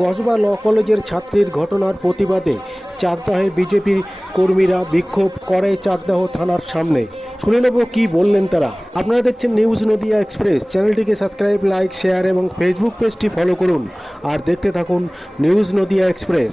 কসবা ল কলেজের ছাত্রীর ঘটনার প্রতিবাদে চাকদাহে বিজেপির কর্মীরা বিক্ষোভ করে চাকদাহ থানার সামনে। শুনে নেব কি বললেন তারা। আপনারা দেখছেন নিউজ নদিয়া এক্সপ্রেস। চ্যানেলটিকে সাবস্ক্রাইব, লাইক, শেয়ার এবং ফেসবুক পেজটি ফলো করুন। আর দেখতে থাকুন নিউজ নদিয়া এক্সপ্রেস।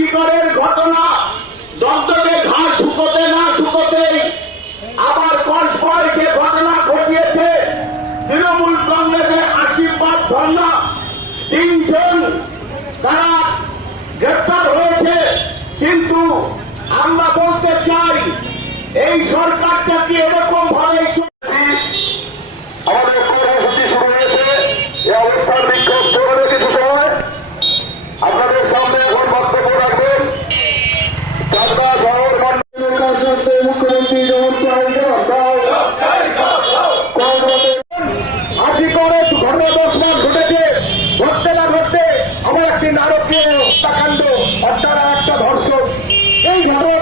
আর্চিকরের ঘটনা। দন্তকে ঘাস শুকোতে না শুকোতেই আবার কসবায় যে ঘটনা ঘটিয়েছে, তৃণমূল কংগ্রেসের আশীর্বাদ ধর্ণা তিনজন তারা গ্রেপ্তার হয়েছে, কিন্তু আমরা বলতে চাই, এই সরকারটা কি এরকম ভাবে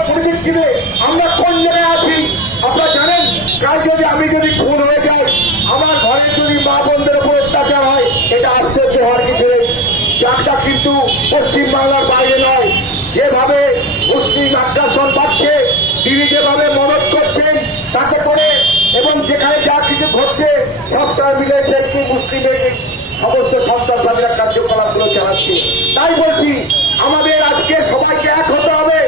পরিপ্রেক্ষিতে আমরা কোন জায়গায় আছি? আপনারা জানেন প্রায় যদি আমি যদি খুন হয়ে যাই, আমার ঘরে যদি মা বোনদের উপর অত্যাচার হয়, এটা আশ্চর্য হওয়ার কিছু নেই। যাকটা কিন্তু পশ্চিম বাংলার বাইরে নয়। যেভাবে মুসলিম আগ্রাসন পাচ্ছে, তিনি যেভাবে মদত করছেন, তাতে করে এবং যেখানে যা কিছু ঘটছে সবটা মিলে একটি মুসলিমের সমস্ত সন্ত্রাসবাদীরা কার্যকলাপগুলো চালাচ্ছে। তাই বলছি, আমাদের আজকে সবাইকে এক হতে হবে।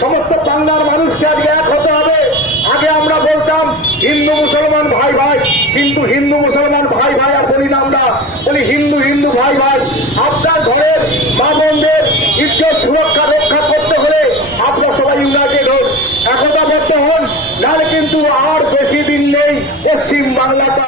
সমস্ত বাংলার মানুষকে আজকে এক হতে হবে। আগে আমরা বলতাম, হিন্দু, মুসলমান, ভাই ভাই। কিন্তু হিন্দু, মুসলমান, ভাই ভাই আর বলি না আমরা। বলি, হিন্দু হিন্দু, ভাই ভাই। আপনার ঘরের মা বোনদের ইজ্জত সুরক্ষা, রক্ষা করতে হলে আপনার সবাই ইউনাইটেড হন, একতাবদ্ধ হন। নাহলে কিন্তু আর বেশি দিন নেই পশ্চিম বাংলাটা।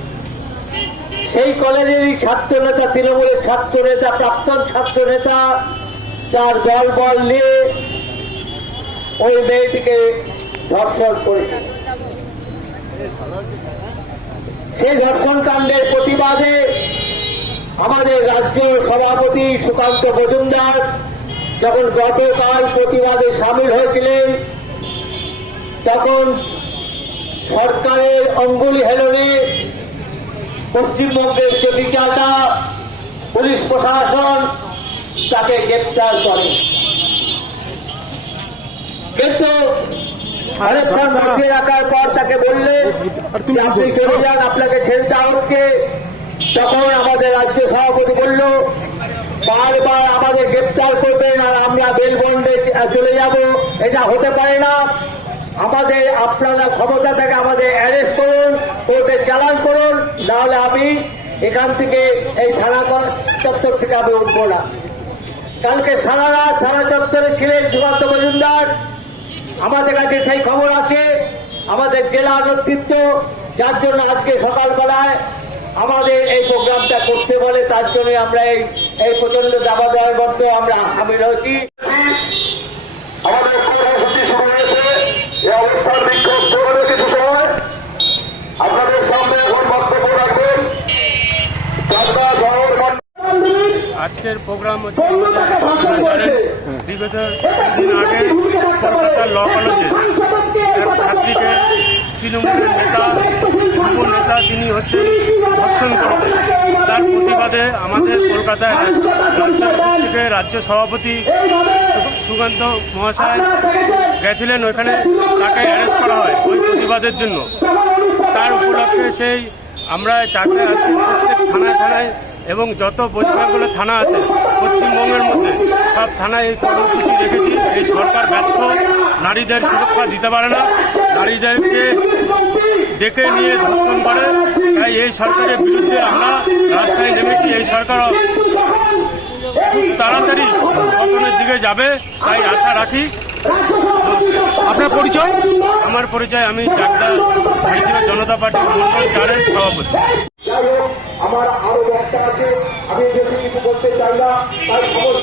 সেই কলেজেরই ছাত্র নেতা, তৃণমূলের ছাত্র নেতা, প্রাক্তন ছাত্র নেতা, তার দল বল নিয়ে ওই মেয়েটিকে ধর্ষণ করেছে। সেই ধর্ষণ কাণ্ডের প্রতিবাদে আমাদের রাজ্য সভাপতি সুকান্ত মজুমদার যখন গতকাল প্রতিবাদে সামিল হয়েছিলেন, তখন সরকারের অঙ্গুলি হেলনে পশ্চিমবঙ্গের যে বিচারটা, পুলিশ প্রশাসন তাকে গ্রেপ্তার করে। কিন্তু রাখার পর তাকে বললেন যে আপনি চলে যান, আপনাকে ছেড়ে হচ্ছে। তখন আমাদের রাজ্য সভাপতি বলল, বারবার আমাদের গ্রেপ্তার করবেন আর আমরা বেলবন্ডে চলে যাব। এটা হতে পারে না। আমাদের আপনারা ক্ষমতা থেকে আমাদের অ্যারেস্ট করুন, কোর্টে চালান করুন, নাহলে আমি এখান থেকে এই থানা চত্বর থেকে আমি উঠবো না। কালকে সারা রাত থানা চত্বরে ছিলেন সুকান্ত মজুমদার। আমাদের কাছে সেই খবর আছে। আমাদের জেলা নেতৃত্ব, যার জন্য আজকে সকালবেলায় আমাদের এই প্রোগ্রামটা করতে বলে, তার জন্য আমরা এই এই প্রচণ্ড দাবা দেওয়ার মধ্যে আমরা সামিল হয়েছি। আমাদের এই বিক্ষোভ চলবে কিছু সময় আপনাদের সামনে এখন বক্তব্য রাখবেন। চাকদা শহর আজকের প্রোগ্রাম হচ্ছে বিগত দিন আগে কলকাতার ল কলেজে এক ছাত্রীকে তৃণমূলের নেতা যুব নেতা তিনি হচ্ছেন ধর্ষণ করেছেন। তার প্রতিবাদে আমাদের কলকাতায় রাজ্য থেকে রাজ্য সভাপতি সুকান্ত মহাশয় গেছিলেন, ওইখানে তাকে অ্যারেস্ট করা হয় ওই প্রতিবাদের জন্য। তার উপলক্ষে সেই আমরা চাকরি আছি প্রত্যেক থানায় থানায় এবং যত বেঙ্গলের থানা আছে, পশ্চিমবঙ্গের মধ্যে সব থানায় এই কর্মসূচি রেখেছি। এই সরকার ব্যর্থ, নারীদের সুরক্ষা দিতে পারে না, নারীদেরকে ডেকে নিয়ে ধর্ষণ করে। তাই এই সরকারের বিরুদ্ধে আমরা রাস্তায় নেমেছি। এই সরকার খুব তাড়াতাড়ি পতনের দিকে যাবে, তাই আশা রাখি আপনার পরিচয়? আমার পরিচয় আমি চাকদা ভারতীয় জনতা পার্টির মন্ডল চারের সভাপতি। আমার আরও বক্তা আছে। আমি বেশি কিছু করতে চাই না। তার খবর